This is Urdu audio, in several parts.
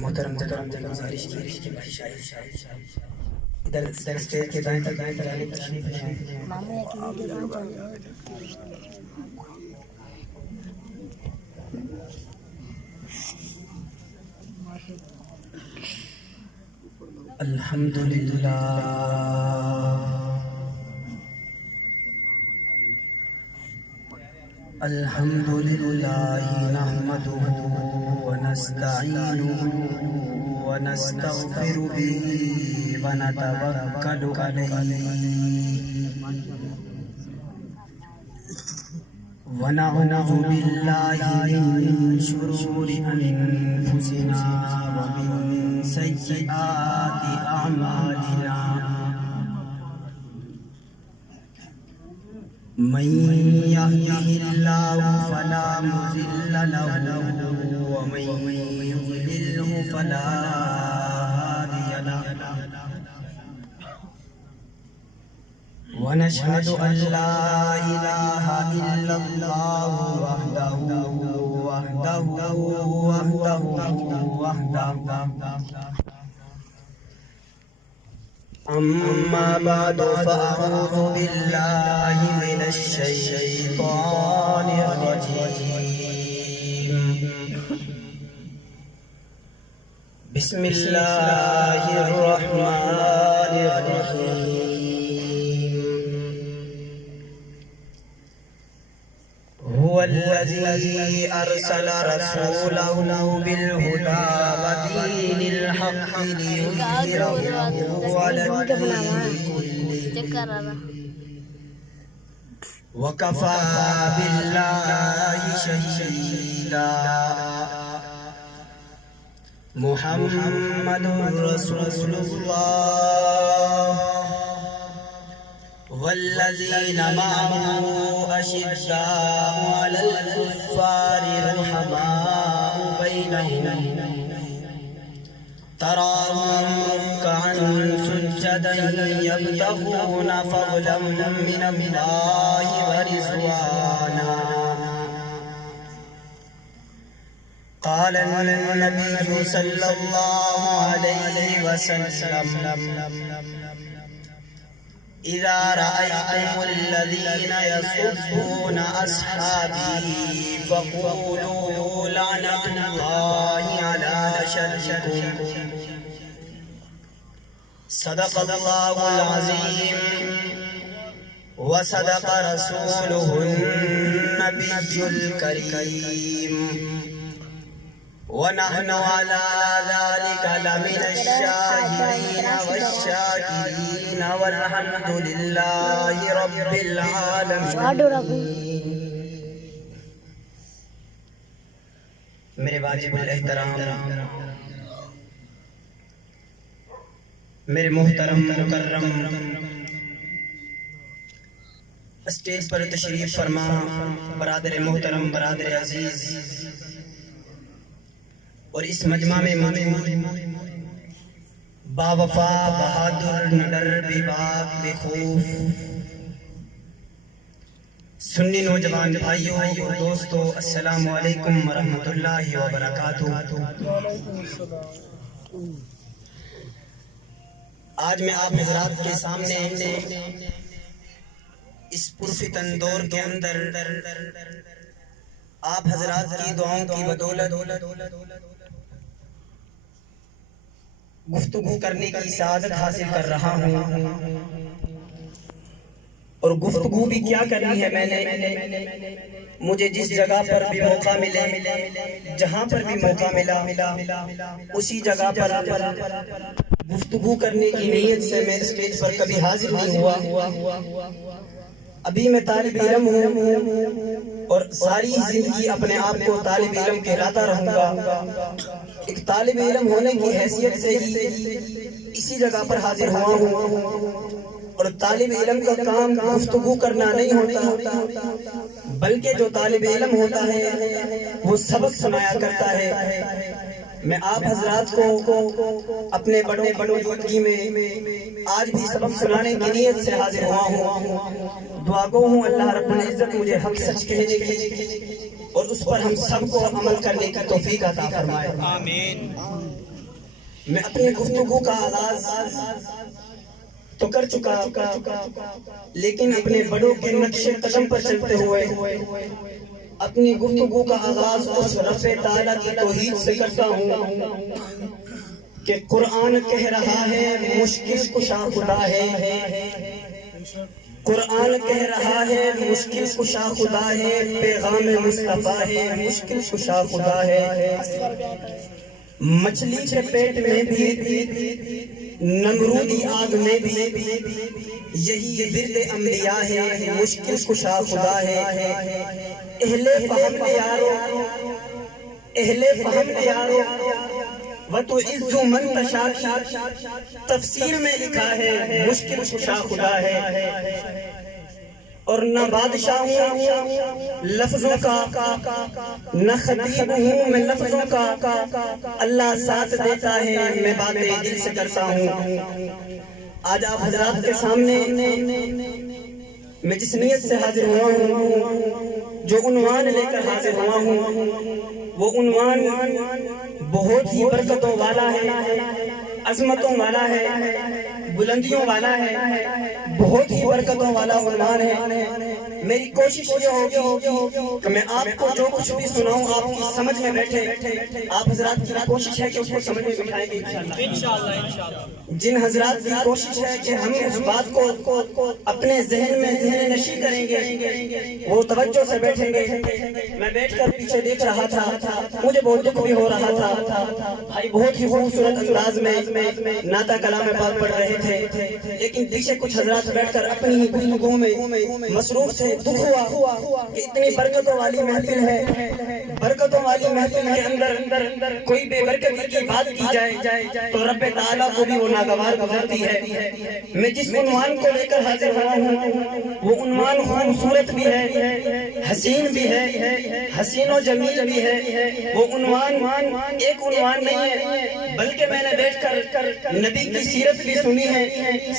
محترم گزارش کی بھائی شاہد ادھر اسٹیج کے دائیں طرف جانے تشریف لے آئیں. الحمدللہ نحمده ونستعینه ونستغفر به ونتوکل علیہ ونعوذ باللہ من شرور انفسنا ومن سیئات اعمالنا من يهده الله فلا مضل له ومن يضلله فلا هادي له ونشهد أن لا إله إلا الله وحده أما بعد فأعوذ بالله من الشيطان الرجيم. بسم الله الرحمن الرحيم. هو الذي أرسل رسوله بالهدى ودين الحق ليظهره على الدين كله وكفى بالله شهيدا. محمد رسول الله والذين معه أشداء على الكفار رحماء بينهم تراهم ركعا سجدا يبتغون فضلا من الله ورضوانا. قال النبي صلى الله عليه وسلم إذا رأيتم الذين يسبون أصحابي فقولوا لعنة الله على شركم. صدق الله العظيم وصدق رسوله النبي الكريم ونحن على ذلك لمن الشاهدين والشاكرين والحمد لله رب العالمين. میرے واجب الاحترام، میرے محترم مکرم اسٹیج پر تشریف فرما برادر محترم، برادر عزیز، اور اس مجمع میں با وفا بہادر نڈر بے باک بے خوف سنی نوجوان بھائیوں اور دوستو، السلام علیکم ورحمۃ اللہ وبرکاتہ. آج میں آپ حضرات کے سامنے اس پرفتن دور کے اندر آپ حضرات کی دعاؤں کی بدولت گفتگو کرنے کی سعادت حاصل کر رہا ہوں. اور گفتگو بھی کیا کرنی ہے، میں نے مجھے جس جگہ پر بھی موقع ملے، جہاں پر بھی موقع ملا، اسی جگہ پر گفتگو کرنے کی نیت سے میں اسٹیج پر کبھی حاضر نہیں ہوا. ابھی میں طالب علم ہوں اور ساری زندگی اپنے آپ کو طالب علم کہلاتا رہوں گا. ایک طالب علم ہونے کی حیثیت سے ہی اسی جگہ پر حاضر ہوا ہوں. اور طالب علم کا کام گفتگو کرنا نہیں ہوتا، بلکہ جو طالب علم ہوتا ہے وہ سبق سنایا کرتا ہے. میں آپ حضرات کو اپنے بڑوں بزرگی میں آج بھی سبق سنانے کی نیت سے حاضر ہوا ہوں. دعا گو ہوں اللہ رب العزت مجھے حق سچ کہنے کی اور اس پر ہم سب کو عمل کرنے کی توفیق عطا فرمائے. آمین. میں اپنی گفتگو کا آغاز تو کر چکا، لیکن اپنے بڑوں کے نقش قدم پر چلتے ہوئے اپنی گفتگو کا آغاز اس رب تعالیٰ کی توحید سے کرتا ہوں کہ قرآن کہہ رہا ہے مشکل کشا خدا ہے، قرآن کہہ رہا ہے مشکل کشا خدا ہے، پیغام مصطفیٰ ہے مشکل کشا خدا ہے۔ مچھلی کے پیٹ میں بھی نمرودی آگ میں بھی یہی ورد انبیاء ہے مشکل کشا خدا ہے۔ اہل فہم یارو، اہل فہم یارو وَتُعِزُّ مَن تَشَاءُ، تفسیر میں لکھا ہے مشکل کشا خدا ہے۔ اور نہ بادشاہ ہوں لفظوں کا، نہ خطیب ہوں میں لفظوں کا، اللہ ساتھ دیتا ہے میں باتیں دل سے کرتا ہوں۔ آج آپ حضرات کے سامنے میں جس نیت سے حاضر ہوا ہوں، جو عنوان لے کر حاضر ہوا ہوں، وہ عنوان بہت ہی برکتوں والا ہے، عظمتوں والا ہے، بلندیوں والا ہے، بہت ہی برکتوں والا عنوان ہے۔ میری کوشش یہ ہوگی کہ میں آپ کو جو کچھ بھی سناؤں آپ کی سمجھ میں بیٹھے۔ آپ حضرات کی کوشش ہے کہ اس کو سمجھ میں بٹھائیں گے انشاءاللہ۔ جن حضرات کی کوشش ہے کہ ہم اس بات کو اپنے ذہن میں ذہن نشی کریں گے، وہ توجہ سے بیٹھیں گے۔ میں بیٹھ کر پیچھے دیکھ رہا تھا، مجھے بہت دکھ بھی ہو رہا تھا۔ بھائی بہت ہی خوبصورت انداز میں نعتہ کلام پاک پڑھ رہے تھے، لیکن پیچھے کچھ حضرات بیٹھ کر اپنی ہی گفتگو میں مصروف تھے۔ دکھ ہوا کہ اتنی برکتوں والی محفل ہے، برکتوں والی محفل کے اندر کوئی بے برکتی کی بات کی جائے تو رب تعالیٰ کو بھی وہ ناگوار گزرتی ہے۔ میں جس عنوان کو لے کر حاضر ہوا ہوں وہ عنوان خوبصورت بھی ہے، حسین بھی ہے، حسین و جمیل بھی ہے۔ وہ عنوان ایک عنوان نہیں ہے، بلکہ میں نے بیٹھ کر نبی کی سیرت بھی سنی ہے،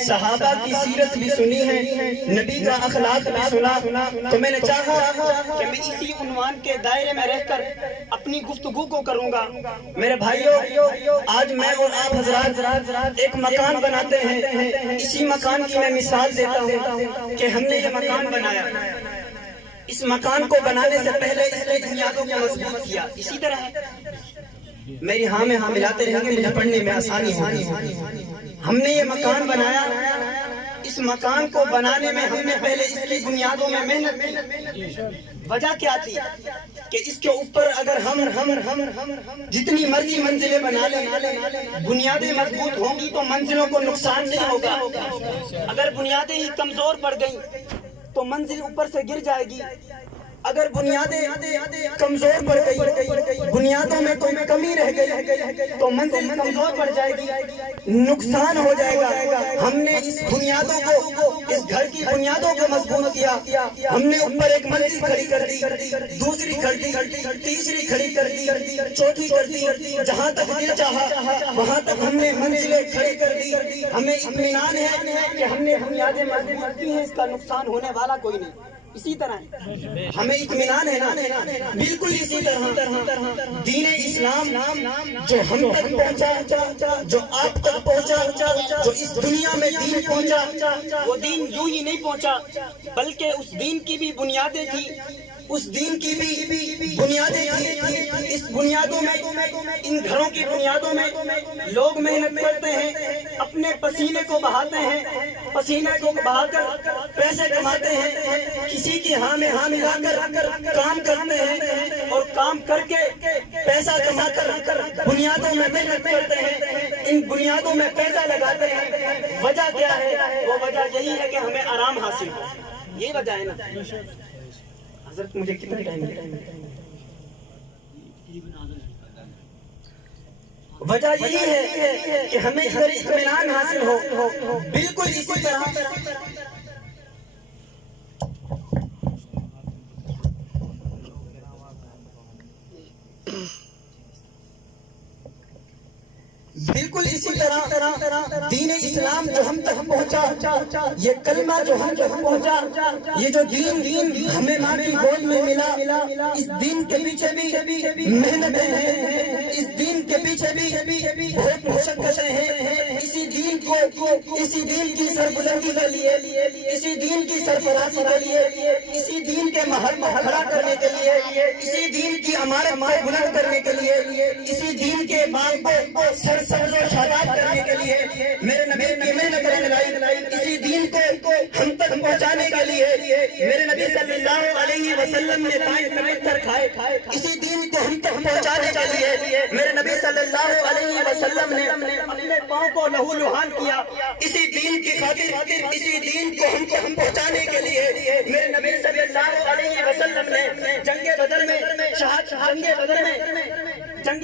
صحابہ کی سیرت بھی سنی ہے، نبی کا اخلاق بھی سنا، تو میں نے چاہا کہ میں اسی عنوان کے دائرے میں رہ کر اپنی گفتگو کو کروں گا۔ میرے بھائیوں، آج میں اور آپ حضرات ایک مکان بناتے ہیں، اسی مکان کی میں مثال دیتا ہوں کہ ہم نے یہ مکان بنایا۔ اس مکان کو بنانے سے پہلے اس کی بنیادوں کو مضبوط کیا۔ اسی طرح میری ہاں میں ہاں ملاتے رہیں گے، مجھے پڑھنے میں آسانی ہوگی۔ ہم نے یہ مکان بنایا، اس مکان کو بنانے میں ہم نے پہلے اس کی بنیادوں میں محنت کی۔ وجہ کیا تھی کہ اس کے اوپر اگر ہم جتنی مرضی منزلیں بنا لیں، بنیادیں مضبوط ہوں گی تو منزلوں کو نقصان نہیں ہوگا۔ اگر بنیادیں ہی کمزور پڑ گئیں تو منزل اوپر سے گر جائے گی۔ اگر بنیادیں کمزور پڑ گئی، بنیادوں میں کوئی کمی رہ گئی تو منزل کمزور پڑ جائے گی، نقصان ہو جائے گا۔ ہم نے اس بنیادوں کو، اس گھر کی بنیادوں کو مضبوط کیا۔ ہم نے اوپر ایک منزل کھڑی کر دی، دوسری کھڑی کر دی، تیسری کھڑی کر دی، چوتھی کر دی، جہاں تک دل چاہا وہاں تک ہم نے منزلیں کھڑی کر دی۔ ہمیں اطمینان ہے کہ ہم نے بنیادیں مضبوط کی ہیں، اس کا نقصان ہونے والا کوئی نہیں۔ اسی طرح ہمیں اطمینان ہے نا، بالکل اسی طرح دین اسلام جو ہم تک پہنچا، جو آپ تک پہنچا، جو اس دنیا میں دین پہنچا، وہ دین یوں ہی نہیں پہنچا، بلکہ اس دین کی بھی بنیادیں تھی، اس دین کی بھی بنیادیں تھی۔ اس بنیادوں میں، ان گھروں کی بنیادوں میں لوگ محنت کرتے ہیں، اپنے پسینے کو بہاتے ہیں، پسینے کو بہا کر پیسے کماتے ہیں، کسی کی ہاں میں ہاں ملا کر کام کرتے ہیں، اور کام کر کے پیسہ کما کر بنیادوں میں محنت کرتے ہیں، ان بنیادوں میں پیسہ لگاتے ہیں۔ وجہ کیا ہے؟ وہ وجہ یہی ہے کہ ہمیں آرام حاصل ہو، یہ وجہ ہے نا۔ حضرت مجھے کتنا ٹائم ہے؟ وجہ یہی ہے کہ ہمیں ادھر اطمینان حاصل ہو۔ بالکل اسی طرح بالکل بالکل اسی طرح دین اسلام جو ہم تک پہنچا، یہ کلمہ جو ہم تک پہنچا، یہ جو دین ہمیں ماں کی گود میں ملا، اس دین کے پیچھے بھی محنتیں ہیں، اس دین کے پیچھے بھی بہت مشقتیں ہیں۔ اسی دین کو، اسی دین کی سربلندی کے لیے، اسی دین کی سرفرازی کے لیے، اسی دین کے محل میں کھڑا کرنے کے لیے، اسی دین کی عمارت کو بلند کرنے کے لیے، اسی دین کے باغ کو سرسبز و شاداب کرنے کے لیے میرے نبی کی محنت لگائی، اسی دین کو ہم تک پہنچانے کے لیے میرے نبی صلی اللہ علیہ وسلم نے طائف میں پتھر کھائے، اسی دین کو ہم تک پہنچانے کے لیے میرے نبی صلی اللہ علیہ وسلم نے اپنے پاؤں کو لہو لہان کیا، اسی دین کی خاطر، اسی دین کو ہم پہنچانے کے لیے میرے نبی صلی اللہ علیہ وسلم نے جنگ بدر میں جنگ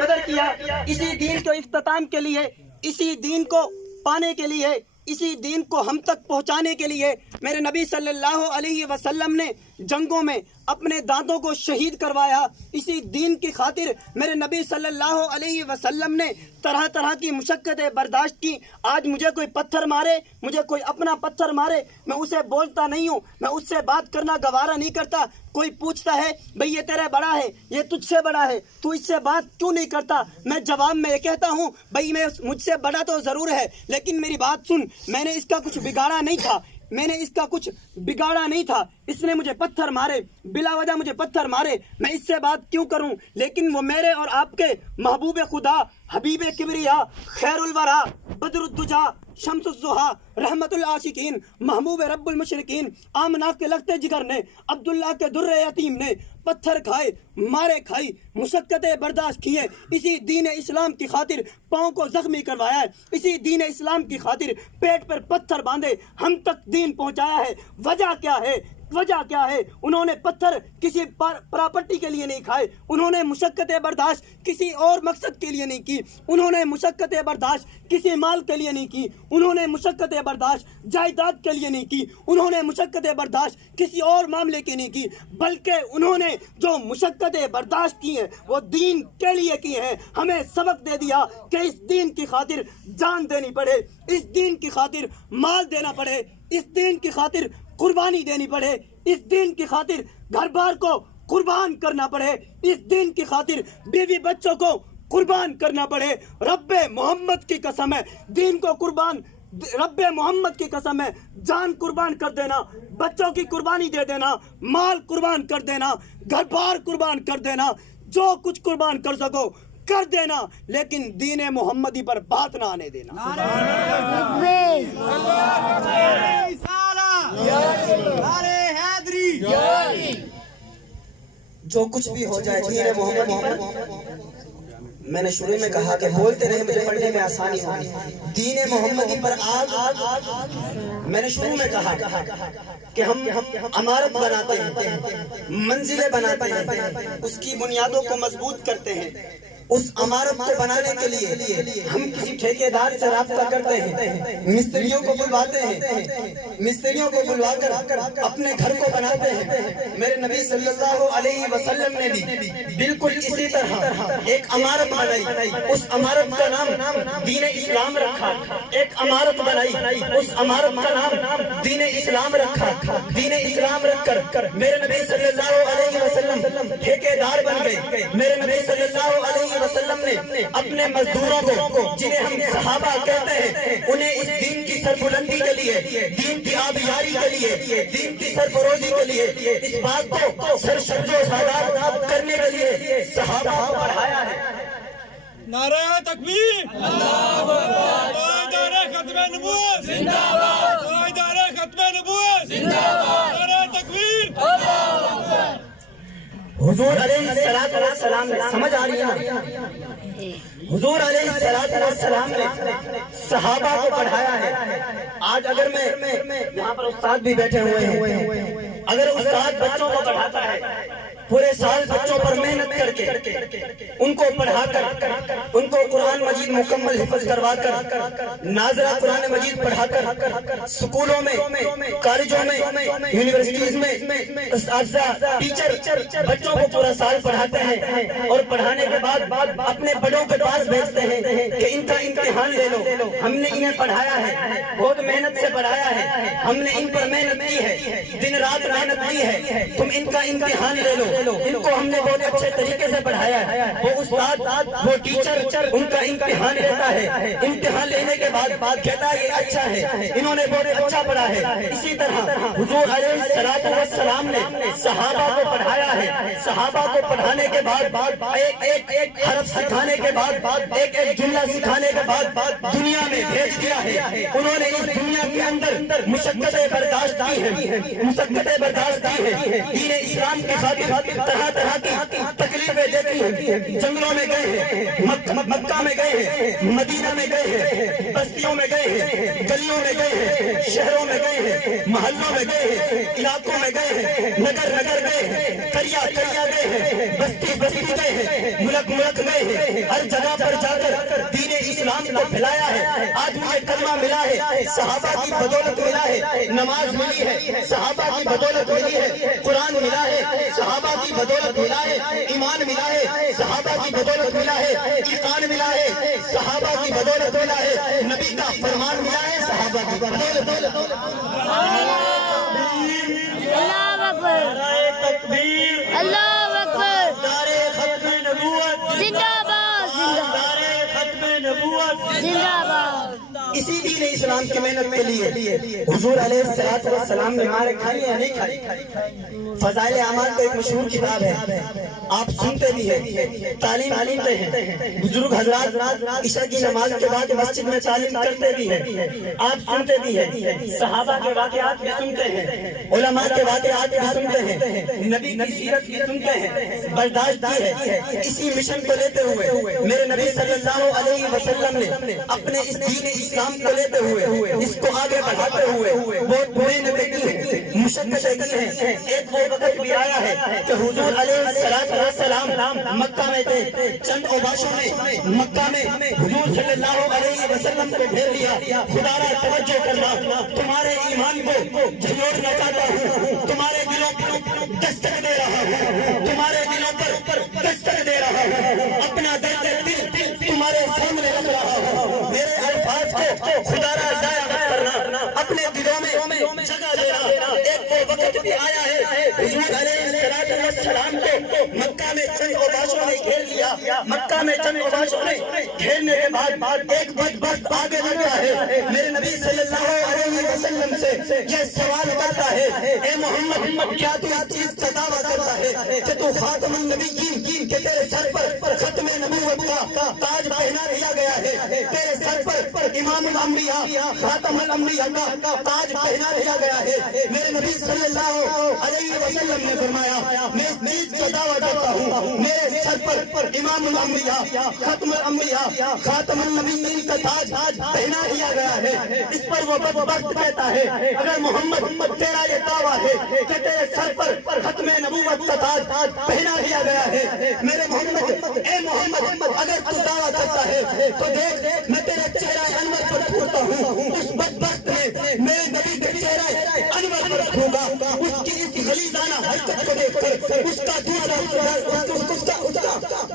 بدر کیا، اسی دین کو اختتام کے لیے، اسی دین کو پانے کے لیے، اسی دین کو ہم تک پہنچانے کے لیے میرے نبی صلی اللہ علیہ وسلم نے جنگوں میں اپنے دانتوں کو شہید کروایا۔ اسی دین کی خاطر میرے نبی صلی اللہ علیہ وسلم نے طرح طرح کی مشقتیں برداشت کی۔ آج مجھے کوئی پتھر مارے، مجھے کوئی اپنا پتھر مارے، میں اسے بولتا نہیں ہوں، میں اس سے بات کرنا گوارا نہیں کرتا۔ کوئی پوچھتا ہے بھئی یہ تیرے بڑا ہے، یہ تجھ سے بڑا ہے، تو اس سے بات کیوں نہیں کرتا؟ میں جواب میں یہ کہتا ہوں بھئی مجھ سے بڑا تو ضرور ہے، لیکن میری بات سن، میں نے اس کا کچھ بگاڑا نہیں تھا، اس نے مجھے پتھر مارے، بلا وجہ مجھے پتھر مارے، میں اس سے بات کیوں کروں؟ لیکن وہ میرے اور آپ کے محبوب خدا، حبیب کبریا، خیر الورا، بدر الدجا، شمس الضحا، رحمت العاشقین، محبوب رب المشرقین، آمنہ کے لگتے جگر نے، عبداللہ کے در یتیم نے پتھر کھائے، مارے کھائی، مشقتیں برداشت کیے، اسی دین اسلام کی خاطر پاؤں کو زخمی کروایا ہے، اسی دین اسلام کی خاطر پیٹ پر پتھر باندھے ہم تک دین پہنچایا ہے۔ وجہ کیا ہے؟ انہوں نے پتھر کسی پراپرٹی کے لیے نہیں کھائے، انہوں نے مشقتیں برداشت کسی اور مقصد کے لیے نہیں کی، انہوں نے مشقتیں برداشت کسی مال کے لیے نہیں کی، انہوں نے مشقتیں برداشت جائیداد کے لیے نہیں کی، انہوں نے مشقتیں برداشت کسی اور معاملے کے نہیں کی، بلکہ انہوں نے جو مشقتیں برداشت کی ہیں وہ دین کے لیے کی ہیں۔ ہمیں سبق دے دیا کہ اس دین کی خاطر جان دینی پڑے، اس دین کی خاطر مال دینا پڑے، اس دین کی خاطر قربانی دینی پڑے، اس دین کی خاطر گھر بار کو قربان کرنا پڑے، اس دین کی خاطر بیوی بچوں کو قربان کرنا پڑے۔ رب محمد کی قسم ہے، دین کو قربان، رب محمد کی قسم ہے، جان قربان کر دینا، بچوں کی قربانی دے دینا، مال قربان کر دینا، گھر بار قربان کر دینا، جو کچھ قربان کر سکو کر دینا، لیکن دین محمدی پر بات نہ آنے دینا۔ جو کچھ بھی ہو جائے دین محمدی پر، میں نے شروع میں کہا کہ بولتے رہے مجھے پڑھنے میں آسانی ہوگی۔ دین محمدی پر آج میں نے شروع میں کہا کہ ہم عمارت بناتے ہیں، منزلیں بناتے ہیں، اس کی بنیادوں کو مضبوط کرتے ہیں۔ اس عمارت کو بنانے کے لیے ہم کسی ٹھیکیدار سے رابطہ کرتے ہیں، مستریوں کو بلواتے ہیں، مستریوں کو بلوا کر اپنے گھر کو بناتے ہیں۔ میرے نبی صلی اللہ علیہ وسلم نے بھی بالکل اسی طرح ایک عمارت بنائی، اس عمارت کا نام دین اسلام رکھا۔ ایک عمارت بنائی، اس عمارت کا نام دین اسلام رکھا۔ دین اسلام رکھ کر میرے نبی صلی اللہ علیہ وسلم ٹھیکیدار بن گئے۔ میرے نبی صلی اللہ علیہ وسلم نے اپنے مزدوروں کو، جنہیں ہم صحابہ کہتے ہیں، انہیں اس دین کی سربلندی کے لیے، دین کی آبیاری کے لیے، دین کی سرفروزی کے لیے، اس بات کو سرشبز و شاداب کرنے کے لیے صحابہ کو پڑھایا ہے۔ نعرہ تکبیر، اللہ اکبر، پائیدار ختم نبوت زندہ باد، پائیدار ختم نبوت زندہ باد، نعرہ تکبیر، اللہ اکبر۔ حضور علیہ السلام نے، سمجھ آ رہی ہے، حضور علیہ السلام نے صحابہ کو پڑھایا ہے۔ آج اگر میں یہاں پر استاد بھی بیٹھے ہوئے ہیں، اگر استاد بچوں کو پڑھاتا ہے پورے سال بچوں پر محنت کر کے ان کو پڑھا کر ان کو قرآن مجید مکمل حفظ کروا کر ناظرہ قرآن مجید پڑھا کر سکولوں میں کالجوں میں یونیورسٹیز میں اساتذہ ٹیچر بچوں کو پورا سال پڑھاتے ہیں اور پڑھانے کے بعد اپنے بڑوں کے پاس بھیجتے ہیں کہ ان کا امتحان لے لو، ہم نے انہیں پڑھایا ہے، بہت محنت سے پڑھایا ہے، ہم نے ان پر محنت کی ہے، دن رات محنت کی ہے، تم ان کا امتحان لے لو، ان کو ہم نے بہت اچھے طریقے سے پڑھایا ہے۔ وہ استاد وہ ٹیچر ان کا امتحان لیتا ہے، امتحان لینے کے بعد کہتا ہے یہ اچھا ہے، انہوں نے بہت اچھا پڑھا ہے۔ اسی طرح حضور علیہ السلام نے صحابہ کو پڑھایا ہے، صحابہ کو پڑھانے کے بعد ایک حرف سکھانے کے بعد ایک جملہ سکھانے کے بعد دنیا میں بھیج دیا ہے۔ انہوں نے اس دنیا کے اندر مشقتیں برداشت کی ہیں، مشقتیں برداشت کی ہیں، دین اسلام کی خاطر طرح طرح کی تکلیفیں دیتی ہیں، جنگلوں میں گئے ہیں، مکہ میں گئے ہیں، مدینہ میں گئے ہیں، بستیوں میں گئے ہیں، گلیوں میں گئے ہیں، شہروں میں گئے ہیں، محلوں میں گئے ہیں، علاقوں میں گئے ہیں، نگر نگر گئے ہیں، قریہ قریہ گئے ہیں، بستی بستی گئے ہیں، ملک ملک گئے ہیں، ہر جگہ پر جا کر دین اسلام کو پھیلایا ہے۔ آج مجھے کلمہ ملا ہے، صحابہ کی بدولت ملا ہے، نماز ملی ہے، صحابہ کی بدولت ملی ہے، قرآن ملا ہے، صحابہ کی بدولت ملا ہے، ایمان ملا ہے، صحابہ کی بدولت ملا ہے، ایقان ملا ہے، صحابہ کی بدولت ملا ہے، نبی کا فرمان ملا ہے، صحابہ کی بدولت۔ اللہ اکبر، نعرہ تکبیر، اللہ اکبر، نعرہ ختم نبوت، زندہ باد، نعرہ ختم نبوت۔ زندہ باد۔ اسی دین اسلام کی محنت کے لیے حضور علیہ السلام نے مارے کھائی یا نہیں کھائی؟ فضائل اعمال تو ایک مشہور کتاب ہے، آپ سنتے بھی ہیں، تعلیم سنتے ہیں، بزرگ حضرات عشاء کی نماز کے بعد مسجد میں تعلیم کرتے بھی ہیں، آپ سنتے بھی ہیں، صحابہ کے واقعات بھی سنتے ہیں، علماء کے واقعات بھی سنتے ہیں، نبی کی سیرت بھی سنتے ہیں، برداشت کی ہے۔ اسی مشن کو لیتے ہوئے میرے نبی صلی اللہ علیہ وسلم نے اپنے اس دین اسلام کو لیتے ہوئے اس کو آگے بڑھاتے ہوئے بہت محنتیں کی ہیں، مشقتیں کی ہیں۔ ایک وہ وقت بھی آیا ہے کہ حضور علیہ السلام مکہ میں تھے، چند اوباشوں نے مکہ میں حضور صلی اللہ علیہ وسلم کو گھیر لیا۔ خدا را توجہ کرنا، تمہارے ایمان کو جھنجھوڑنا چاہتا ہوں، تمہارے دلوں پر دستک دے رہا ہوں، تمہارے دلوں پر دستک دے رہا ہوں، اپنا درد دل تمہارے سامنے رکھ رہا ہوں۔ میرے الفاظ کو خدا را ضائع مت کرنا، اپنے دلوں میں جگہ دینا۔ ایک وہ وقت بھی آیا ہے حضور علیہ السلام کو مکہ میں چند اوباشوں نے گھیر لیا، مکہ میں چند اوباشوں نے گھیرنے کے بعد ایک بدبخت آگے بڑھتا ہے، میرے نبی صلی اللہ علیہ وسلم سے یہ سوال کرتا ہے، اے محمد کیا تو اس چیز کا دعویٰ کرتا ہے کہ تو خاتم النبیین، کہ تیرے سر پر ختم نبوت کا تاج پہنا دیا گیا ہے، تیرے سر پر امام الانبیاء خاتم الانبیاء کا تاج پہنا دیا گیا ہے۔ میرے نبی صلی اللہ علیہ وسلم نے فرمایا میں اس چیز کا دعویٰ کرتا ہوں، میرے سر پر امام الانبیاء ختم الانبیاء خاتم النبیین کا تاج پہنا دیا گیا ہے۔ اس پر وہ بدبخت کہتا ہے اگر محمد تیرا یہ دعویٰ ہے کہ تیرے سر پر ختم نبوت کا تاج پہنا دیا گیا ہے، میرے محمد اے محمد اگر تو دعویٰ کرتا ہے تو دیکھ میں تیرے چہرہ انور پر پھوٹتا ہوں۔ اس بدبخت نے میرے نبی کے چہرہ انور پر پھونکا، اس کی اس غلیظانہ حرکت کو دیکھ کر اس کا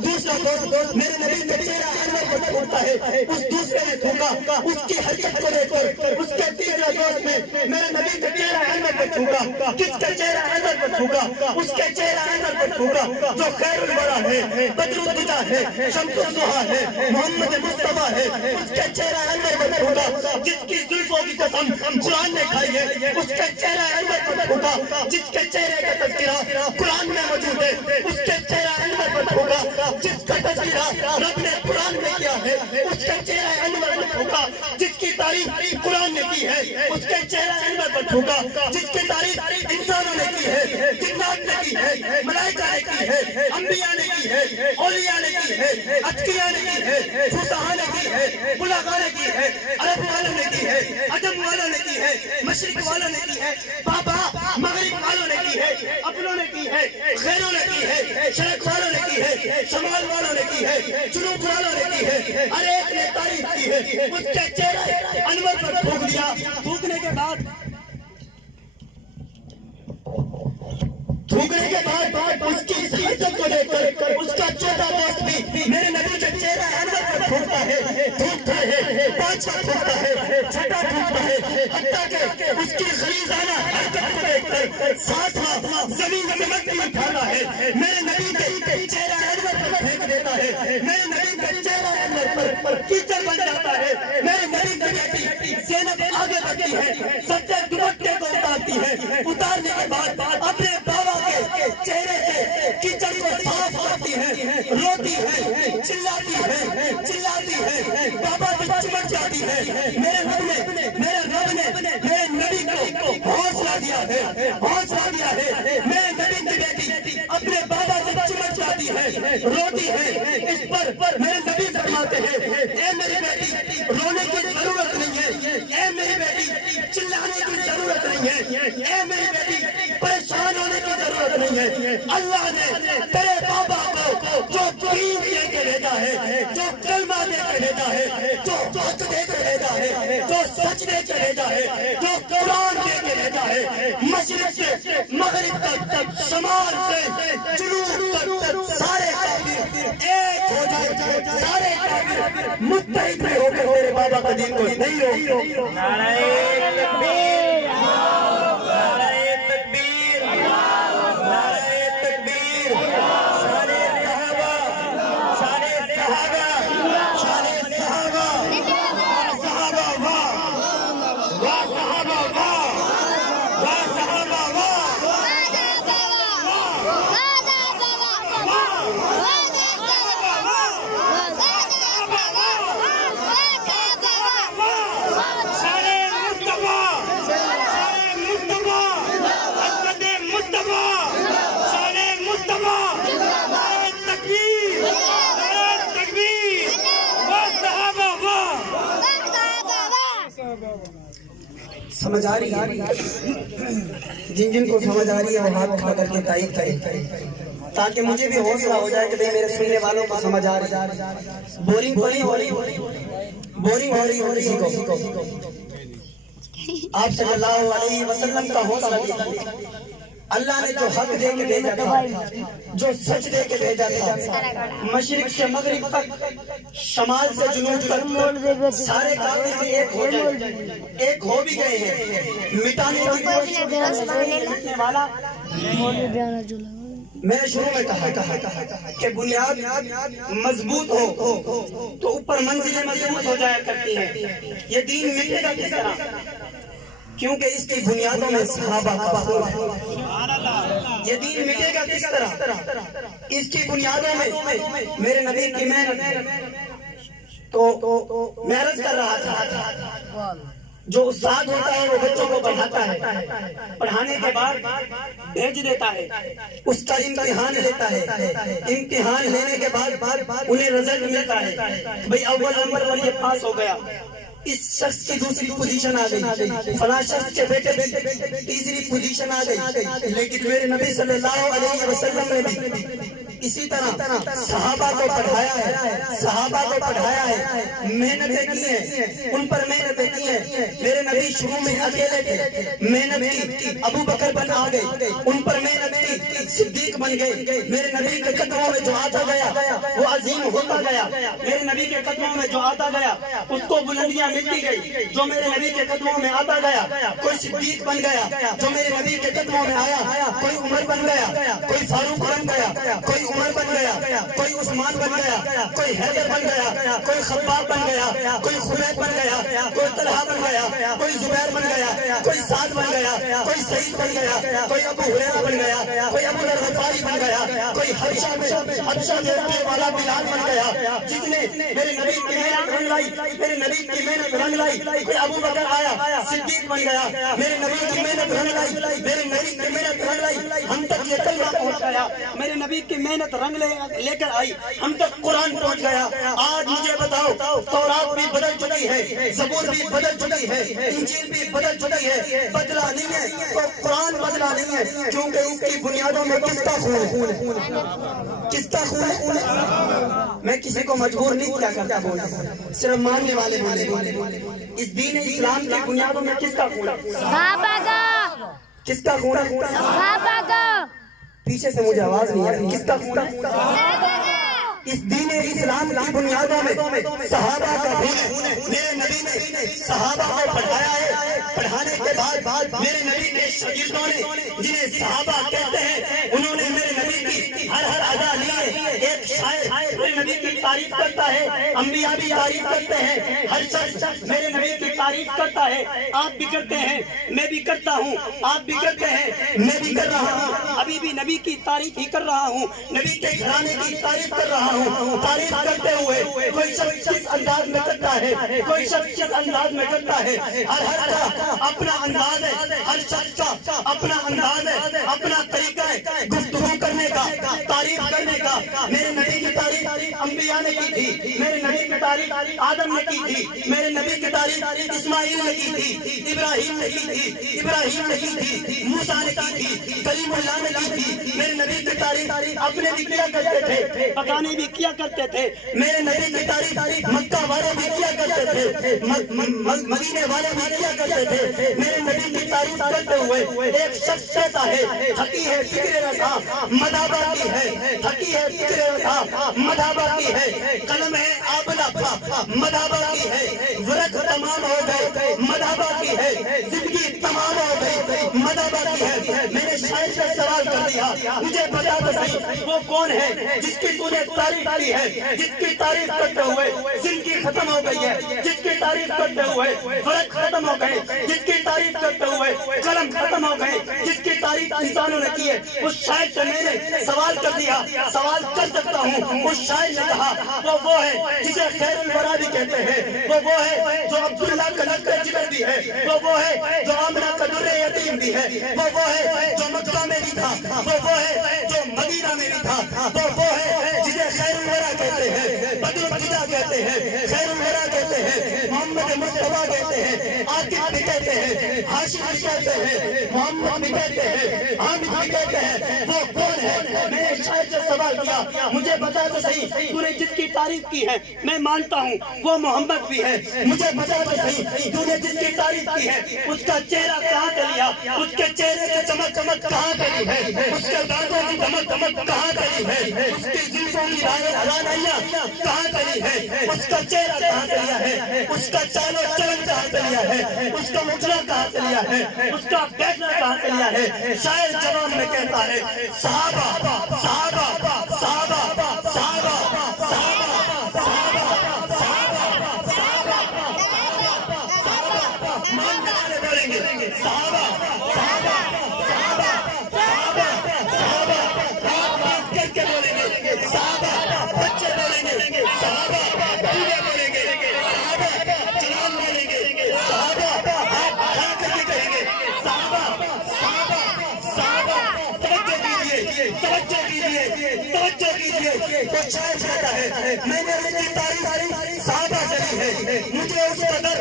دوسرا دوست میرے نبی کے چہرہ انور پر پھونکتا ہے، اس دوسرے نے پھونکا، اس کی حرکت کو دیکھ کر اس کے تیسرا دوست نے میرے نبی کے چہرہ انور پر پھونکا۔ کس کے چہرہ انور پر پھونکا؟ اس کے چہرہ انور پر پھونکا جو خیر الورا ہے، بدر الدجا ہے، شمس الضحیٰ ہے، محمد مصطفیٰ ہے، اس کے چہرہ انور پر پھونکا جس کی زلفوں کی قسم قرآن نے کھائی ہے، اس کے چہرہ انور پر پھونکا جس کے چہرے کا تذکرہ قرآن میں موجود ہے، اس کے چہرہ انور پر پھونکا جس کا تذکرہ رب نے قرآن میں کیا ہے، اس کے چہرہ انور پر پھونکا جس کی تعریف قرآن نے کی ہے، اس کے چہرہ انور پر پھونکا جس کی تعریف انسانوں نے کی ہے، جنات نے کی ہے، ملائکہ نے کی ہے، انبیاء نے کی ہے، اولیاء نے کی ہے، اتقیاء نے کی ہے، فصحاء نے کی ہے، بلغاء نے کی ہے، عرب والوں نے کی ہے، عجم والوں نے کی ہے، مشرق والوں نے کی ہے، بابا مغرب والوں نے کی ہے، اپنوں نے کی ہے، غیروں نے کی ہے۔ شرق والوں نے کی ہے، شمال والوں نے کی ہے، جنوب والوں نے کی ہے، ہر ایک نے تعریف کی ہے. اس کے چہرے انور پر تھوک دیا. تھوکنے کے بعد اس کی اس حرکت کو دیکھ کر اس کا چھوٹا دوست بھی میرے نبی کے چہرہ انور پر تھوکتا ہے، تھوکتا ہے، پانچواں تھوکتا ہے، چھٹا تھوکتا ہے، حتیٰ کہ اس کی غلیظانہ حرکت کو دیکھ کر ساتواں زمین سے مٹی اٹھاتا ہے، میرے نبی کے چہرہ انور پر پھینک دیتا ہے، میرے نبی کا چہرہ انور پر کیچڑ بن جاتا ہے. میرے نبی کی بیٹی زینب آگے بڑھتی ہے، سچے دوپٹے کو اتارتی ہے، اتارنے کے بعد اپنے بابا کے چہرے سے کیچڑ کو صاف کرتی ہے، روتی ہے، چلاتی ہے، بابا سے چمٹ جاتی ہے. میرے رب نے میرے نبی کو حوصلہ دیا ہے. میرے نبی کی بیٹی اپنے بابا سے چمٹ جاتی ہے، روتی ہے. اس پر میرے نبی فرماتے ہیں اے میری بیٹی رونے کی ضرورت نہیں ہے، اے میری بیٹی چلانے کی ضرورت نہیں ہے، اے میری بیٹی پریشان ہونے کی ضرورت نہیں ہے. اللہ نے تیرے بابا کو جو دین دے کے بھیجا ہے، جو کلمہ دے کے بھیجا ہے، جو حق دے کے بھیجا ہے، جو سچ دے کے بھیجا ہے، جو قرآن دے کے بھیجا ہے، مشرق سے مغرب تک، شمال سے جنوب تک سارے کافر ایک ہو جائے، سارے کافر متحد میں ہو کر تیرے بابا کا دین کو نہیں روک. نعرہ تکبیر، نعرہ تکبیر، نعرہ تکبیر. شان صحابہ، شان صحابہ، صحابہ واہ، واہ صحابہ واہ، واہ صحابہ واہ، سمجھ آ رہی ہے؟ جن کو سمجھ آ رہی ہے وہ ہاتھ کھا کر کے تائید کریں تاکہ مجھے بھی حوصلہ ہو جائے کہ بھئی میرے سننے والوں کو سمجھ آ رہی ہے. بورنگ ہو رہی ہو کسی کو آپ صلی اللہ علیہ وسلم کا حوصلہ دیا. اللہ نے جو حق دے کے بھیجا تھا، جو سچ دے کے بھیجا تھا، مشرق سے مغرب تک، شمال سے جنوب تک سارے کافر ایک ہو جائے، ایک ہو بھی گئے ہیں. مٹانے کی کوشش مٹنے والا. میں نے شروع میں کہا کہ بنیاد مضبوط ہو تو اوپر منزلیں مضبوط ہو جایا کرتی ہیں. یہ دین مٹے گا کس طرح؟ کیونکہ اس کی بنیادوں میں صحابہ کا خون ہے. یہ دین مٹے گا کس طرح؟ اس کی بنیادوں میں میرے نبی کی محنت. تو میں عرض کر رہا تھا جو استاد ہوتا ہے وہ بچوں کو پڑھاتا ہے، پڑھانے کے بعد بھیج دیتا ہے، اس کا امتحان لیتا ہے. امتحان لینے کے بعد انہیں رزلٹ ملتا ہے بھئی اول نمبر پر یہ پاس ہو گیا، اس شخص کی دوسری پوزیشن آ گئی، فلاں شخص کے بیٹے تیسری پوزیشن آ گئی. لیکن میرے نبی صلی اللہ علیہ وسلم نے بھی اسی طرح صحابہ کو پڑھایا ہے، محنتیں کی ہیں، ان پر محنتیں کی ہیں. میرے نبی شروع میں اکیلے تھے، محنت کی، ابو بکر بن آ گئے، ان پر محنت کی، صدیق بن گئے. میرے نبی کے قدموں میں جو آتا گیا وہ عظیم ہوتا گیا. میرے نبی کے قدموں میں جو آتا گیا اس کو بلندیاں ملتی گئی. جو میرے نبی کے قدموں میں آتا گیا کوئی صدیق بن گیا، جو میرے نبی کے قدموں میں آیا کوئی عمر بن گیا، کوئی فاروق بن گیا، کوئی عمر بن گیا، کوئی عثمان بن گیا، کوئی حیدر بن گیا، کوئی خباب بن گیا، کوئی خبیب بن گیا، کوئی طلحہ بن گیا، کوئی زبیر بن گیا، کوئی سعد بن گیا، کوئی سعید بن گیا، کوئی ابو ہریرہ بن گیا، کوئی ابو ذر غفاری بن گیا، کوئی حبشہ میں رہنے والا بلال بن گیا. جس نے میرے نبی کی محنت رنگ لائی، میرے نبی کی محنت رنگ لائی. کوئی ابو بکر آیا صدیق بن گیا، میرے نبی کی محنت رنگ لائی، میرے نبی کی محنت رنگ لائی، ہم تک یہ کلمہ پہنچ گیا. میرے نبی کی محنت رنگ لے کر آئی، ہم تک قرآن پہنچ گیا. آج مجھے بتاؤ تورات بھی بدل چکی ہے، زبور بھی بدل چکی ہے، انجیل بھی بدل چکی ہے، بدلا نہیں ہے تو قرآن بدلا نہیں ہے، کیونکہ اس کی بنیادوں میں کس کا خون ہے؟ کس کا خون ہے؟ میں کسی کو مجبور نہیں کیا کرتا بولنے، صرف ماننے والے بولے۔ اس دین اسلام کی بنیادوں میں کس کا خون ہے؟ صحابہ کا، کس کا خون ہے؟ صحابہ کا، پیچھے سے مجھے آواز نہیں آ رہی، کس کا خون ہے؟ اس دین اسلام کی بنیادوں میں صحابہ کا خون ہے۔ میرے نبی نے صحابہ کو پڑھایا ہے، پڑھانے کے بعد میرے نبی کے شاگردوں نے جنہیں صحابہ کہتے ہیں، انہوں نے میرے نبی کی ہر ادا لی ہے۔ ایک شاعر میرے نبی کی تعریف کرتا ہے، انبیاء بھی تعریف کرتے ہیں، ہر شخص میرے نبی کی تعریف کرتا ہے۔ آپ بھی کرتے ہیں، میں بھی کرتا ہوں، آپ بھی کرتے ہیں، میں بھی کر رہا ہوں۔ ابھی بھی نبی کی تعریف ہی کر رہا ہوں، نبی کے گھرانے کی تعریف کر رہا ہوں۔ تعریف کرتے ہوئے کوئی شخص کس انداز میں کرتا ہے، کوئی شخص کس انداز میں کرتا ہے، ہر کا اپنا انداز ہے، ہر شخص کا اپنا انداز ہے، اپنا طریقہ ہے گفتگو کرنے کا، تعریف کرنے کا۔ میرے نبی کی تعریف انبیاء نے کی تھی، میرے نبی کی تعریف آدم نے کی تھی، میرے نبی کی تعریف اسماعیل نے کی تھی، ابراہیم نے کی تھی، موسیٰ نے کی تھی، کلیم اللہ نے کی تھی۔ میرے نبی کی تعریف اپنے بھی کیا کرتے تھے، پکانے بھی کیا کرتے تھے۔ میرے نبی کی تعریف مکہ والے بھی کیا کرتے تھے، مدینے والے بھی کیا کرتے تھے۔ میرے نبی کی تعریف کرتے ہوئے ایک شخص کہتا ہے، تھکی ہے فکر رسا مدھابہ کی ہے، تھکی ہے فکر رسا مدھابہ کی ہے، قلم ہے آبلا مدھابہ کی ہے، ورق تمام ہو گئے مدھابہ کی ہے، زندگی تمام ہو گئی مدھابہ کی ہے۔ میں نے شاعر سے سوال کر دیا، مجھے بتا تو صحیح وہ کون ہے جس کی تو نے تعریف کی ہے، جس کی تعریف کرتے ہوئے زندگی ختم ہو گئی ہے، جس کی تعریف کرتے ہوئے فرق ختم ہو گئے، جس کی تعریف کرتے ہوئے قلم ختم ہو گئے، جس کی تعریف انسانوں نے کی ہے۔ اس شاعر سے میں نے سوال کر دیا، سوال کر سکتا ہوں۔ اس شاعر نے کہا وہ ہے جسے خیر الورا بھی کہتے ہیں، وہ ہے جو عبداللہ کا لشکر جگر بھی ہے، وہ ہے جو آمنہ کا در یتیم بھی ہے، وہ ہے جو مکہ میں بھی تھا، وہ ہے جو مدینہ میں بھی تھا، وہ ہے جسے خیر الورا کہتے ہیں، بدر الفدا کہتے ہیں، خیر الورا کہتے ہیں، محمد مصطفیٰ کہتے ہیں، عاقب بھی کہتے ہیں، ہاشم بھی کہتے ہیں، محمد بھی کہتے ہیں، حامد بھی کہتے ہیں۔ وہ کون ہے؟ میں نے شاید سے سوال کیا، مجھے بتا تو صحیح تو نے جس کی تعریف کی ہے میں مانتا ہوں وہ محمد بھی ہے، مجھے بتا تو صحیح تو نے جس کی تعریف کی ہے اس کا چہرہ کہاں سے لیا، اس کے چہرے کی چمک کہاں سے لی ہے، اس کے دانتوں کی دمک کہاں سے لی ہے، اس کی زلفوں کی رانائیاں کہاں سے لی ہے، اس کا چہرہ کہاں سے لیا ہے، اس کا چال و چلن کہاں سے لیا ہے، اس کا مچھلا کہاں سے لیا ہے، اس کا بیٹھنا کہاں سے لیا ہے۔ شاعر جواب میں کہتا ہے صحابہ صحابہ صحابہ صحابہ ماننے والے بولیں گے صحابہ صحابہ صحابہ صحابہ صحابہ، بات کر کے بولیں گے صحابہ، بچے بولیں گے صحابہ، بوڑھے بولیں گے صحابہ، جوان بولیں گے صحابہ، ہاتھ اٹھا کر کے کہیں گے صحابہ صحابہ صحابہ۔ توجہ کیجیے توجہ کیجیے توجہ کیجیے۔ وہ شاعر کہتا ہے میں نے اس کی تعریف صحابہ سے لی ہے، مجھے اس قدر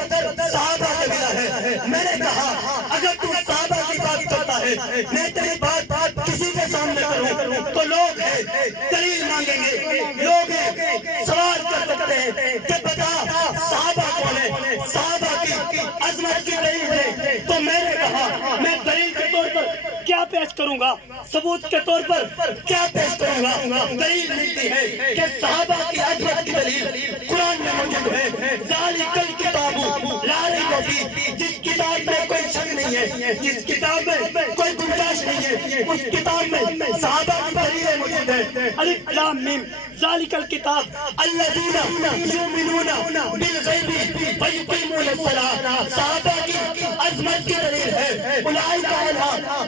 صحابہ سے ملا ہے۔ میں نے کہا اگر تو صحابہ کی بات کرتا ہے میں تیری بات کسی کے سامنے کروں تو لوگ ہیں دلیل مانگیں گے، لوگ سوال کر سکتے ہیں کہ بتا صحابہ کون ہے، صحابہ کی عظمت کی دلیل ہے۔ تو میں نے کہا میں دلیل کے طور پر کیا پیش کروں گا، ثبوت کے طور پر کیا پیش کروں گا؟ دلیل ملتی ہے کہ صحابہ کی عظمت کی دلیل قرآن میں موجود ہے، ذالک الکتاب لا ریب فیہ، جس کتاب میں کوئی شک نہیں ہے، جس کتاب میں کوئی گنجائش نہیں ہے، اس کتاب میں صحابہ کی دلیلیں موجود ہیں۔ الف لام میم ذالک الکتاب الذین یؤمنون بالغیب ویقیمون الصلاۃ، صحابہ کی عظمت کی دلیل ہے۔ اولئک علی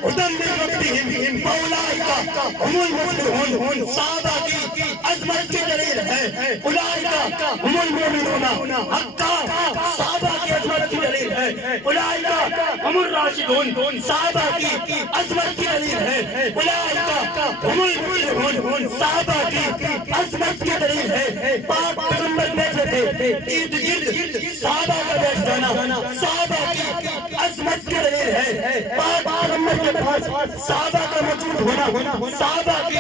ھدی من ربہم واولئک هم المفلحون، صحابہ کی عظمت کی دلیل ہے۔ اولئک هم المؤمنون حقا، صحابہ کی عظمت کی دلیل ہے۔ اولئک هم الراشدون، صحابہ کی عظمت کی دلیل ہے۔ اولئک هم المفلحون، صحابہ کی عظمت کی دلیل ہے۔ پاک پیغمبر بھیجے تھے ارد گرد صحابہ کا بیٹھ جانا صحابہ کی عظمت کی دلیل ہے۔ پاک پیغمبر کے پاس صحابہ کا موجود ہونا صحابہ کی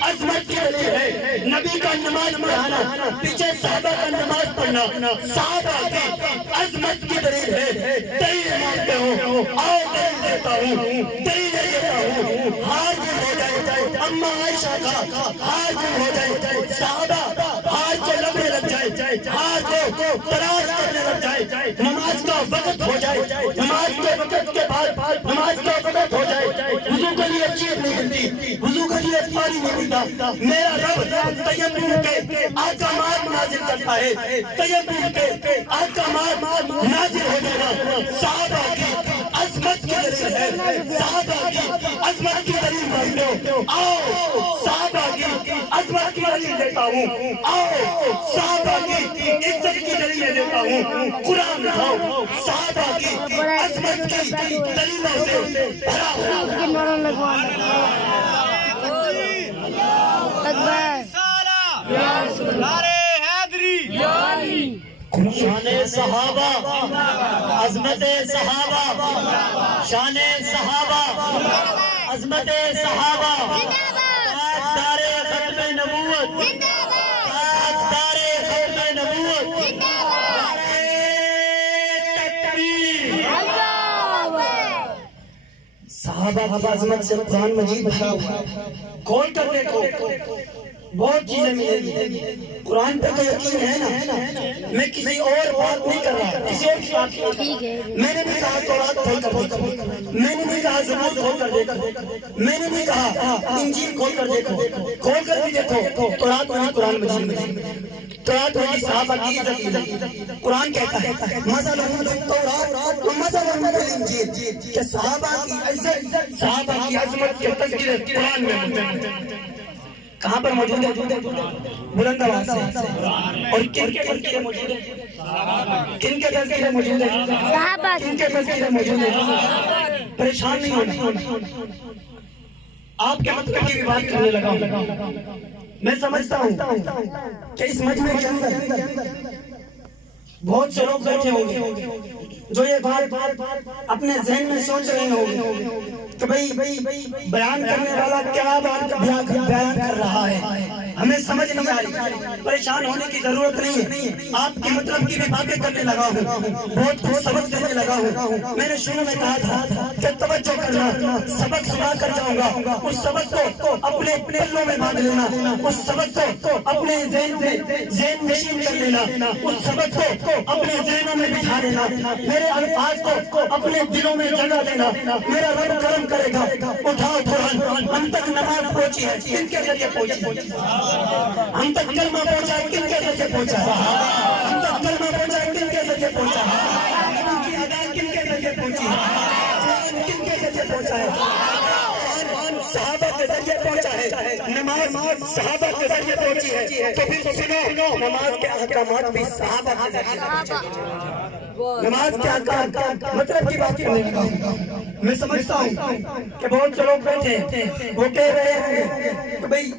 عظمت عظمت کی دلیل ہے نبی کا نماز پڑھانا پیچھے صحابہ کا نماز پڑھنا صحابہ کی عظمت کی دلیل ہے دلیل مانگتے ہو آؤ دلیل دیتا ہوں دلیل دیتا ہوں ہار گم ہو جائے اما عائشہ کا ہار گم ہو جائے صحابہ ہار کو لگنے لگ جائے ہار کو تلاش کرنے لگ جائے نماز کا وقت ہو جائے نماز کے وقت کے بعد نماز کا وقت ہو جائے وضو کے لیے چیز نہیں ملتی وضو کے لیے پانی نہیں ملتا میرا رب تیمم کے احکامات نازل کرتا ہے تیمم کے احکامات نازل ہو جائے صحابہ کی عظمت کی دلیل ہے صحابہ کی عظمت کی دلیل مانگتے ہو آؤ صحابہ کی عظمت کی دلیل دیتا ہوں آؤ صحابہ کی عزت کی دلیل دیتا ہوں قرآن دکھاؤ صحابہ کی عظمت کی دلیلوں سے بھرا ہوا شان صحابہ عظمت صحابہ شان صحابہ عظمت صحابہ تاجدار ختم نبوت تاجدار ختم نبوت صحابہ کی عظمت سے قرآن مجید بھرا ہوا کھول کر دیکھو بہت چیزیں ملیں گی قرآن پہ تو یقین ہے نا میں کسی اور بات نہیں کر رہا کسی اور کی بات نہیں کر رہا میں نے بھی کہا تورات کھول کر دیکھو میں نے بھی کہا زبور کھول کر دیکھو میں نے بھی کہا انجیل کھول کر دیکھو کھول کر بھی دیکھو تورات میں قرآن مجید میں تورات میں صحابہ کی عزت ملی قرآن کہتا ہے مثلاً تورات مثلاً انجیل کہ صحابہ کی عزت صحابہ کی عظمت کے تذکرے قرآن میں موجود ہیں کہاں پر موجود ہے بلند آواز سے اور کن کے تذکرے موجود ہیں کن کے تذکرے موجود ہیں کن کے تذکرے موجود ہیں پریشان نہیں ہونا آپ کے مطلب کی بھی بات کرنے لگا ہوں میں سمجھتا ہوں کہ اس مجمع کے اندر بہت سے لوگ بیٹھے ہوں گے جو یہ بات اپنے ذہن میں سوچ رہے ہوں گے کہ بھئی بیان کرنے والا کیا بات بیان کر رہا ہے ہمیں سمجھ نہیں آ رہی پریشان ہونے کی ضرورت نہیں ہے آپ کی مطلب کی بھی باتیں کرنے لگا ہوں بہت کچھ سبق دینے لگا ہوں میں نے شروع میں کہا تھا کہ توجہ کرنا سبق سنا کر جاؤں گا اس سبق کو اپنے پلوں میں باندھ لینا اس سبق کو اپنے ذہن نشین کر لینا اس سبق کو اپنے ذہنوں میں بٹھا لینا میرے الفاظ کو اپنے دلوں میں جگہ دینا میرا رب کرم کرے گا اٹھاؤ قرآن ہم تک نماز پہنچی ہے کن کے ذریعے پہنچی ہم تک کلمہ پہنچا ہے کن کے ذریعے پہنچا ہے ہم تک کلمہ پہنچا ہے کن کے ذریعے پہنچا ہے نبی کی اذان کن کے ذریعے پہنچی ہے کن کے ذریعے پہنچا ہے صحابہ کے ذریعے پہنچا ہے نماز صحابہ کے ذریعے پہنچی ہے تو پھر سنو نماز کے احکامات بھی صحابہ کے ذریعے پہنچے نماز کے احکام مطلب کی بات کرنے لگا ہوں میں سمجھتا ہوں کہ بہت سے لوگ بیٹھے ہیں وہ کہہ رہے ہیں کہ بھئی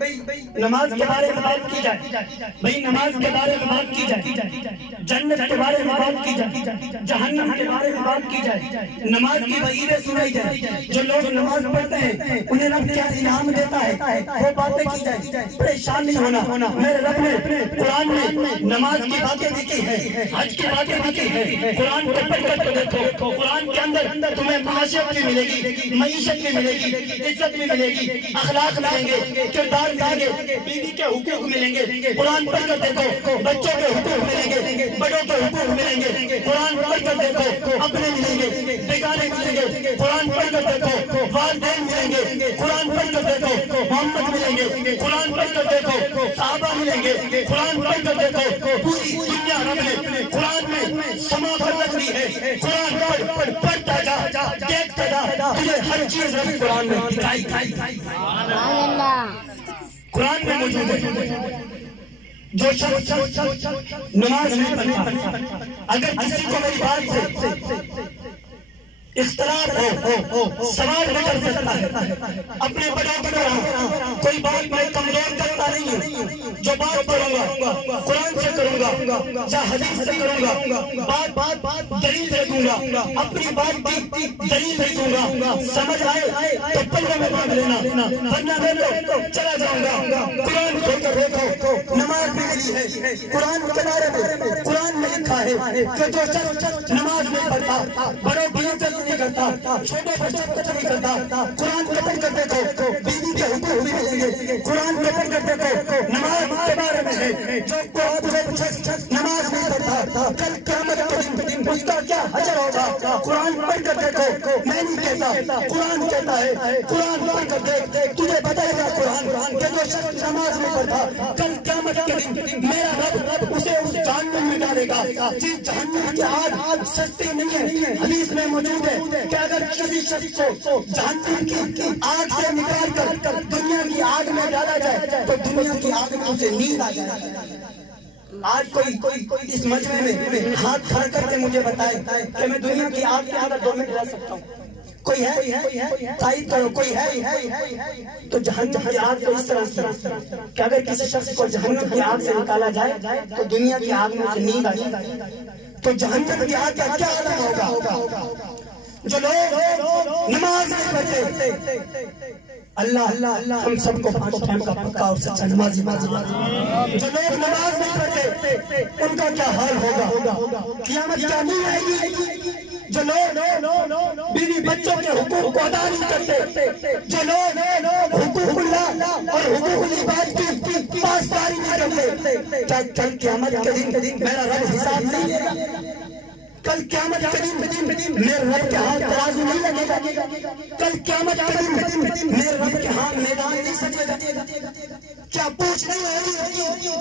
نماز کے بارے میں بات کی جائے بھئی نماز کے بارے میں بات کی جائے جنت کے بارے میں بات کی جائے جہنم کے بارے میں بات کی جائے نماز کی وعیدیں سنائی جائے جو لوگ نماز پڑھتے ہیں انہیں رب کیا انعام دیتا ہے وہ باتیں کی جائے پریشان نہیں ہونا میرے رب نے قرآن میں نماز کی باتیں بھی کی ہے حج کی باتیں بھی کی ہے قرآن کو پڑھ کر دیکھو قرآن کے اندر تمہیں معاشرت بھی ملے گی معیشت بھی ملے گی عزت بھی ملے گی اخلاق ملیں گے کردار ملیں گے بیوی کے حقوق ملیں گے قرآن پڑھ کر دیکھو بچوں کے حقوق ملیں گے بڑوں کے حقوق ملیں گے قرآن پڑھ کر دیکھو اپنے ملیں گے بیگانے ملیں گے قرآن پڑھ کر دیکھو والدین ملیں گے قرآن پڑھ کر دیکھو محمد ملیں گے قرآن پڑھ کر دیکھو صحابہ ملیں گے قرآن پڑھ کر دیکھو پوری دنیا رب نے قرآن میں سما پر رکھ دی ہے قرآن پڑھتا جا دیکھتا جا تجھے ہر چیز رب قرآن میں دکھائی قرآن میں موجود ہے جو شخص نماز نہیں پڑھتا اگر کسی کو میری بات سے اختلاف ہو سوال بھی کر سکتا ہے اپنے بڑوں کو رہا کوئی بات میں کمزور کرتا نہیں ہوں جو بات کروں گا قرآن سے کروں گا یا حدیث سے کروں گا بات دلیل دے دوں گا اپنی بات کی دلیل دے دوں گا سمجھ آئے تو پلوں میں باندھ لینا ورنہ میں تو چلا جاؤں گا ہے قرآن کے بارے میں قرآن میں لکھا ہے کہ جو شخص نماز نہیں پڑھتا، بڑوں کی عزت نہیں کرتا، چھوٹے بچوں کو نہیں کرتا، قرآن کو پڑھ کر دیکھو بیوی کے حقوق بھی ملیں گے، قرآن کو پڑھ کر دیکھو نماز کے بارے میں ہے جو شخص نماز نہیں پڑھتا کل قیامت کے دن اس کا کیا حشر ہوگا، قرآن پڑھ کر دیکھو، میں نہیں کہتا قرآن کہتا ہے، قرآن پڑھ کر دیکھ تجھے بتائے گا قرآن کہ جو شخص نماز نہیں پڑھتا کل قیامت کے دن میرا رب اسے اس جہنم میں ڈالے گا جس جہنم کی آگ سستی نہیں ہے۔ حدیث میں موجود ہے کہ اگر کسی شخص کو جہنم کی آگ سے نکال کر دنیا کی آگ میں ڈالا جائے تو دنیا کی آگ میں اسے نیند آ جائے۔ آج کوئی اس مجمع میں ہاتھ کھڑا کر کے مجھے بتائے کہ میں دنیا کی آگ کے اندر 2 منٹ رہ سکتا ہوں، کوئی ہے؟ تائید کرو کوئی ہے؟ تو جہنم کی آگ تو اس طرح سے کہ اگر کسی شخص کو جہنم کی آگ سے نکالا جائے تو دنیا کی آگ میں اسے نیند آ جائے، تو جہنم کی آگ کا کیا عالم ہوگا؟ جو لوگ نماز نہیں پڑھتے، اللہ ہم سب کو 5 ٹائم کا پکا اور سچا نمازی بنا دے۔ جو لوگ نماز نہیں پڑھتے ان کا کیا حال ہوگا؟ قیامت کیا نہیں آئے گی؟ جو لوگ بیوی بچوں کے حقوق کو ادا نہیں کرتے، جو لوگ حقوق اللہ اور حقوق العباد کی پاسداری نہیں کرتے، کیا کل قیامت کے دن میرا رب حساب نہیں لے گا؟ کل قیامت کے دن میرے رب کے ہاتھ ترازو نہیں لگے گا؟ کل قیامت کے دن میرے رب کے ہاتھ میدان نہیں سجے گا؟ کیا پوچھ نہیں ہوگی؟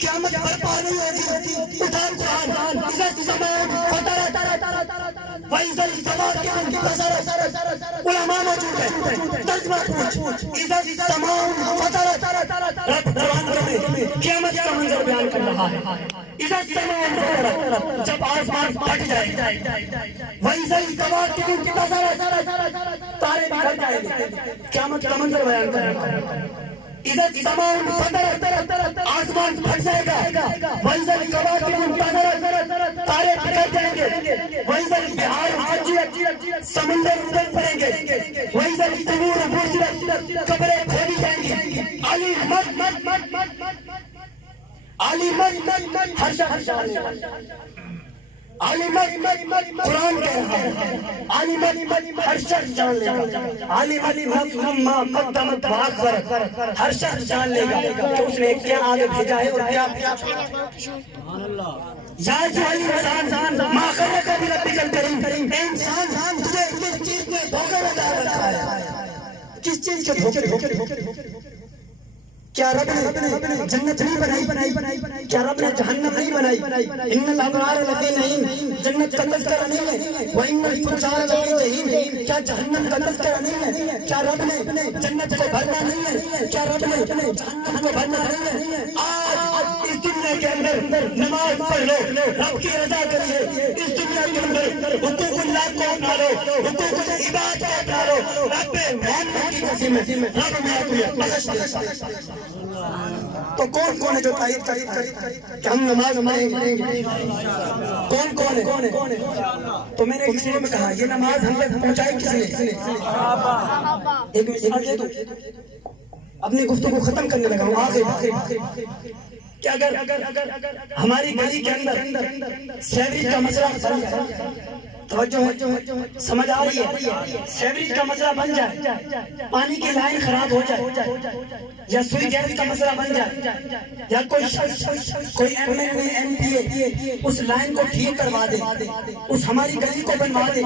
قیامت برپا نہیں ہوگی؟ اٹھان قرآن عزت زمان فترت وَإِذَا الْجَوَاقِعُ انْكَسَرَتْ، علماء موجود ہیں، ترجمہ پوچھ عزت زمان فترت۔ رب قرآن میں قیامت کا منظر بیان کر رہا ہے، عزت زمان فترت، جب آسمان پھٹ جائے، وَإِذَا الْجَوَاقِعُ انْكَسَرَتْ، تارے بکھر جائیں گے، قیامت کا منظر بیان کر رہا ہے۔ عزت زمان فترت، آسمان پھٹ جائے گا، وَإِذَا الْكَوَاكِبُ انْتَثَرَتْ، تارے بکھر جائیں گے، وَإِذَا الْبِحَارُ فُجِّرَتْ، سمندر ابل پڑیں گے، وَإِذَا الْقُبُورُ بُعْثِرَتْ، قبریں کھودی جائیں گی، عَلِمَتْ ہر شخص جانے والا، عَلِمَتْ قرآن کہہ رہا ہے، عَلِمَتْ ہر شخص جان لے گا، عَلِمَتْ مَا قَدَّمَتْ وَأَخَّرَتْ، ہر شخص جان لے گا کہ اس نے کیا آگے بھیجا ہے اور کیا یا جو انسان ما خلق بربک الکریم، انسان تجھے کس چیز نے دھوکے میں ڈال رکھا ہے؟ کس چیز کے دھوکے؟ کیا رب نے جنت نہیں بنائی؟ کیا رب نے جہنم نہیں بنائی؟ ان الابرار لفی نعیم، جنت کا تذکرہ نہیں ہے، وان الفجار لفی جحیم، کیا جہنم کا تذکرہ نہیں ہے؟ کیا رب نے جنت کو بھرنا نہیں ہے؟ کیا رب نے جہنم کو بھرنا نہیں ہے؟ آج اس دنیا کے اندر نماز پڑھ لو، رب کی رضا کریے، اس دنیا کے اندر حقوق اللہ کو اپنا لو، حقوق العباد کو اپنا لو، رب محمد کی قسم ہے رب میں بخش دے۔ تو کون ہے جو تائید کرے کہ ہم نماز پڑھیں گے؟ کون ہے؟ تو میں نے ایک شروع میں کہا یہ نماز ہم تک پہنچائی کس نے؟ ایک مثال دے دوں، اپنی گفتگو ختم کرنے لگا ہوں آخر کہ اگر ہماری گلی کے اندر سیوریج کا مسئلہ توجہ ہے، سمجھ آ رہی ہے، سیوریج کا مسئلہ بن جائے، پانی کی لائن خراب ہو جائے، یا سوئی گیس کا مسئلہ بن جائے، یا کوئی شخص کوئی M L A M P A اس لائن کو ٹھیک کروا دے، اس ہماری گلی کو بنوا دے،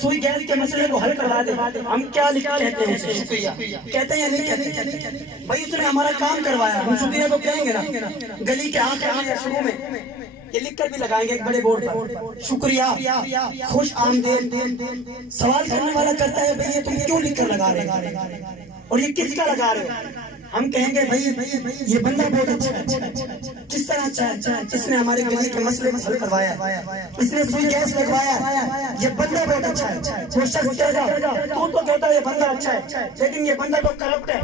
سوئی گیس کے مسئلے کو حل کروا دے، ہم کیا کہتے ہیں اسے؟ شکریہ کہتے ہیں یا نہیں کہتے؟ بھائی اس نے ہمارا کام کروایا، ہم شکریہ تو کہیں گے نا، گلی کے آخر میں یا شروع میں یہ لکھ کر بھی لگائیں گے ایک بڑے بورڈ پر، شکریہ، خوش آمدید۔ سوال کرنے والا کرتا ہے بھئی یہ تم کیوں لکھ کر لگا رہے ہیں اور یہ کس کا لگا رہے ہو؟ ہم کہیں گے بھئی یہ بندہ بہت اچھا ہے۔ کس طرح اچھا ہے؟ اس نے ہماری گلی کے مسئلے کو حل کروایا، اس نے سوئی گیس لگوایا، یہ بندہ بہت اچھا ہے۔ وہ شخص کہے گا تو کہتا ہے یہ بندہ اچھا ہے، لیکن یہ بندہ تو کرپٹ ہے،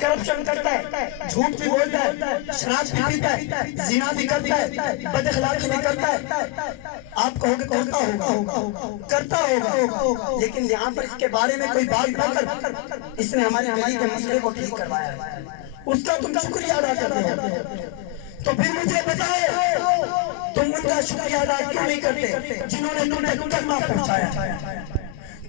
کرپشن کرتا ہے، جھوٹ بھی بولتا ہے، شراب بھی پیتا ہے، زنا بھی کرتا ہے، بد اخلاقی بھی کرتا ہے۔ آپ کہو گے کرتا ہوگا، لیکن یہاں پر اس کے بارے میں کوئی بات نہ کر، اس نے ہماری گلی کے مسئلے کو ٹھیک کروایا ہے، اس کا تم شکریہ ادا کرتے ہو۔ تو پھر مجھے بتاؤ تم ان کا شکریہ ادا کیوں نہیں کرتے جنہوں نے تم تک کلمہ پہنچایا؟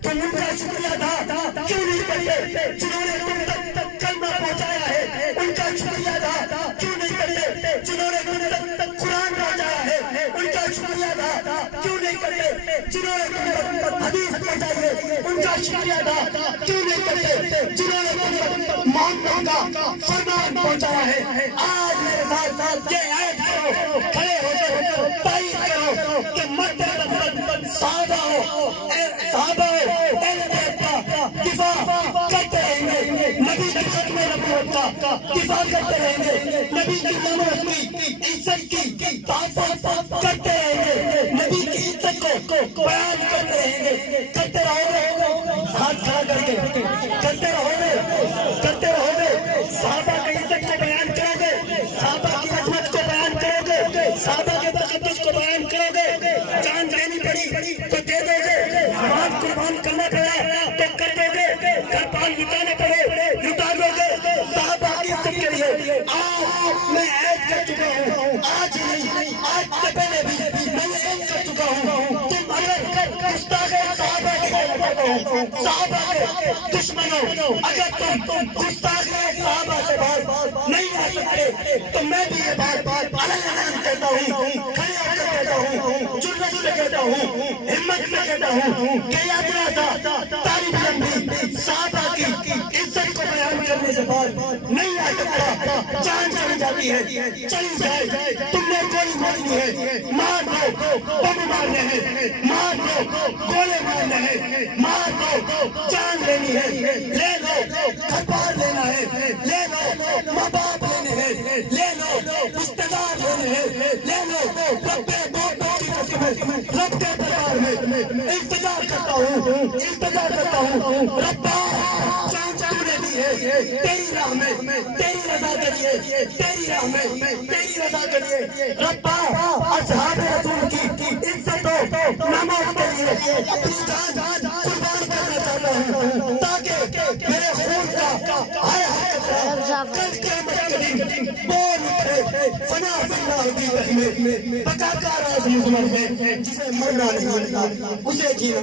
تم ان کا شکریہ ادا کیوں نہیں کرتے جنہوں نے تم تک کلمہ پہنچایا ہے؟ ان کا شکریہ ادا کیوں نہیں کرتے جنہوں نے تم تک قرآن پہنچایا ہے؟ ان کا شکریہ ادا کیوں نہیں کرتے جنہوں نے تم تک حدیث پہنچائی ہے؟ ان کا شکریہ ادا کیوں نہیں کرتے جنہوں نے تم تک محمد کا فرمان پہنچایا ہے؟ آج میرے ساتھ یہ عہد کرو، کھڑے ہو جاؤ، تائید کرو کہ مرتبہ صحابہ ہو، صحابہ اہل بیت کا دفاع کرتے رہیں گے، نبی کی ختم نبوت کا دفاع کرتے رہیں گے، نبی کی ناموس کی عزت کی تحفظ کرتے رہیں گے، نبی کی عزت کو بیان کرتے رہیں گے۔ کرتے رہو گے، ہاتھ کھڑا کر کے کرتے رہو گے، صحابہ کی عزت کو بیان کرو گے، صحابہ کی عظمت کو بیان کرو گے، صحابہ کے تقدس کو بیان کرو گے۔ جان دینی پڑی تو دے دو گے، نماز قربان کرنا پڑا تو کر دو گے، گھر بار لٹانا پڑے لٹا دو گے صحابہ کی عزت کے لیے۔ آج میں عہد کر چکا ہوں، آج نہیں آج سے پہلے بھی میں عہد کر چکا ہوں، تم اگر گستاخ صحابہ صحابہ کے دشمنوں اگر تم گستاخ صحابہ سے باز نہیں آ سکتے تو میں بھی یہ بات علن کہتا ہوں، کھڑے ہو کر کہتا ہوں، جرأت سے کہتا ہوں، ہمت سے کہتا ہوں کہ یہ ادنا سا طالب علم بھی صحابہ کی عزت کو بیان کرنے سے باز نہیں آ سکتا۔ جان چلی جاتی ہے چلی جائے، تم نے گولی مارنی ہے مار دو، بم مارنے ہیں مار دو، گولے مارنے ہیں مار دو، جان لینی ہے لے لو، گھر بار لینا ہے لے لو، ماں باپ لینے ہیں لے لو، رشتے دار لینے ہیں لے لو، رب کی قسم رب کے دربار میں التجا کرتا ہوں ربا جان تو نے دی ہے تیری راہ میں، تیری رضا کے لیے، تیری راہ میں تیری رضا کے لیے، ربا اصحاب رسول کی عزت و نماز کے لیے اپنی جان قربان کرنا چاہتا ہوں تاکہ میرے خون کا ہائے کل قیامت کے دن بول اٹھے فنا فی اللہ کی رحمت، بقا کا راز مضمر ہے جسے مرنا نہیں ملتا اسے جینا۔